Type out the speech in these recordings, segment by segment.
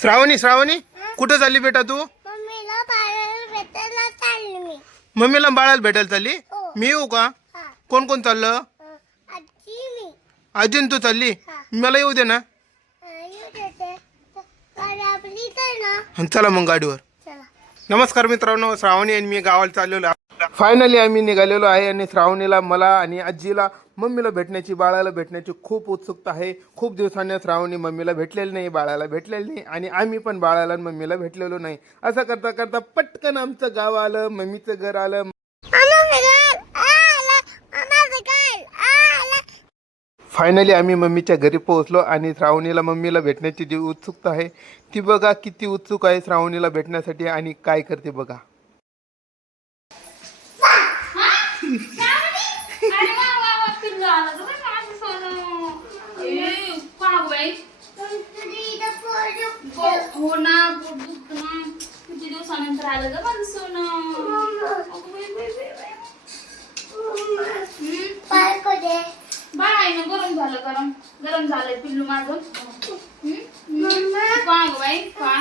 श्रावणी श्रावणी कुठं चालली बेटा तू? मम्मीला बाळाला भेटायला चालली मी. मम्मीला बाळाला भेटायला चालली? हो. मी येऊ का? हा. कोण कोण चाललं? अं, आजी मी. अजून तू चालली? हा. मला येऊ दे ना. अं, येऊ देते तर गाडी आपली तर ना? हं, चला मग गाडीवर. चला. नमस्कार मित्रांनो श्रावणी आणि मी गावाला चाललेलो. फायनली आम्ही निघालेलो आहे आणि श्रावणीला मला आणि आजीला मम्मीला भेटण्याची बाळाला भेटण्याची खूप उत्सुकता आहे. खूप दिवसांनी श्रावणी मम्मीला भेटलेली नाही बाळाला भेटलेली नाही आणि आम्ही पण बाळाला आणि मम्मीला भेटलेलो नाही. असं करता करता पटकन आमचं गाव आलं मम्मीचं घर आलं. घर आलं फायनली आम्ही मम्मीच्या घरी पोहोचलो आणि श्रावणीला मम्मीला भेटण्याची जी उत्सुकता आहे ती बघा किती उत्सुक आहे श्रावणीला भेटण्यासाठी आणि काय करते बघा अरे वा वा वा पिल्लू आलं गं बाई माझं सोनं. ए, का गं बाई? तुझी इथं पोरं हो ना पोट दुखतं ना. किती दिवसानंतर आलं गं माझं सोनं. अगं बाई, बाई, बाई, बाई. हम्म, पाय कुठे बाळ आहे ना गरम झालं गरम. गरम झालंय पिल्लू माझं. का गं बाई का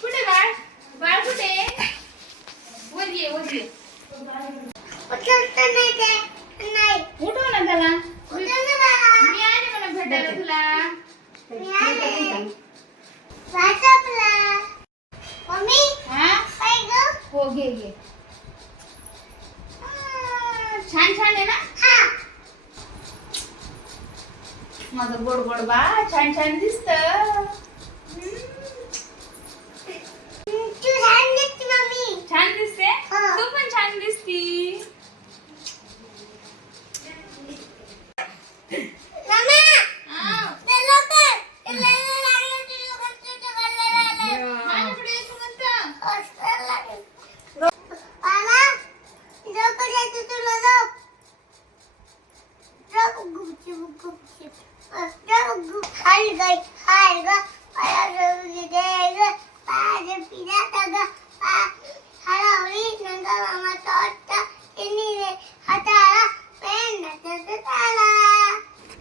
कुठे बाळ? बाळ कुठे? वर ये वर ये. उठव ना त्याला. भेटायला तुला हा हो घे घे. छान छान आहे ना? हा. माझं गोड गोड बा छान छान दिसत.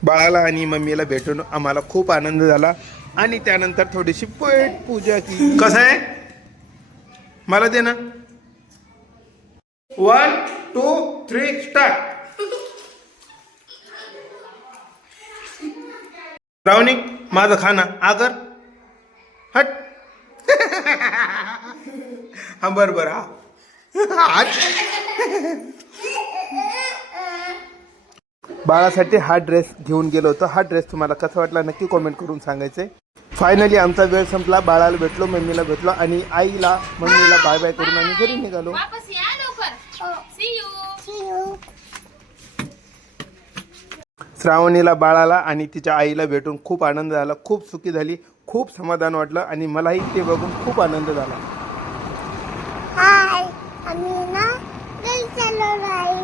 बाळाला आणि मम्मीला भेटून आम्हाला खूप आनंद झाला. आणि त्यानंतर थोडीशी पेट पूजा केली. कसं आहे? मला दे ना. वन टू थ्री स्टार्ट रावणी माझं खाना आगर? हट. हा बर बर हा. आज बाळासाठी हा ड्रेस घेऊन गेलो होतो. हा ड्रेस तुम्हाला कसा वाटला नक्की कॉमेंट करून सांगायचे. फायनली आमचा वेळ संपला. बाळाला भेटलो मम्मीला भेटलो आणि आईला मम्मीला बाय बाय करून आम्ही घरी निघालो. श्रावणीला बाळाला आणि तिच्या आईला भेटून खूप आनंद झाला. खूप सुखी झाली. खूप समाधान वाटलं आणि मलाही ते बघून खूप आनंद झाला. हाय आम्ही ना घरी चाललो आहे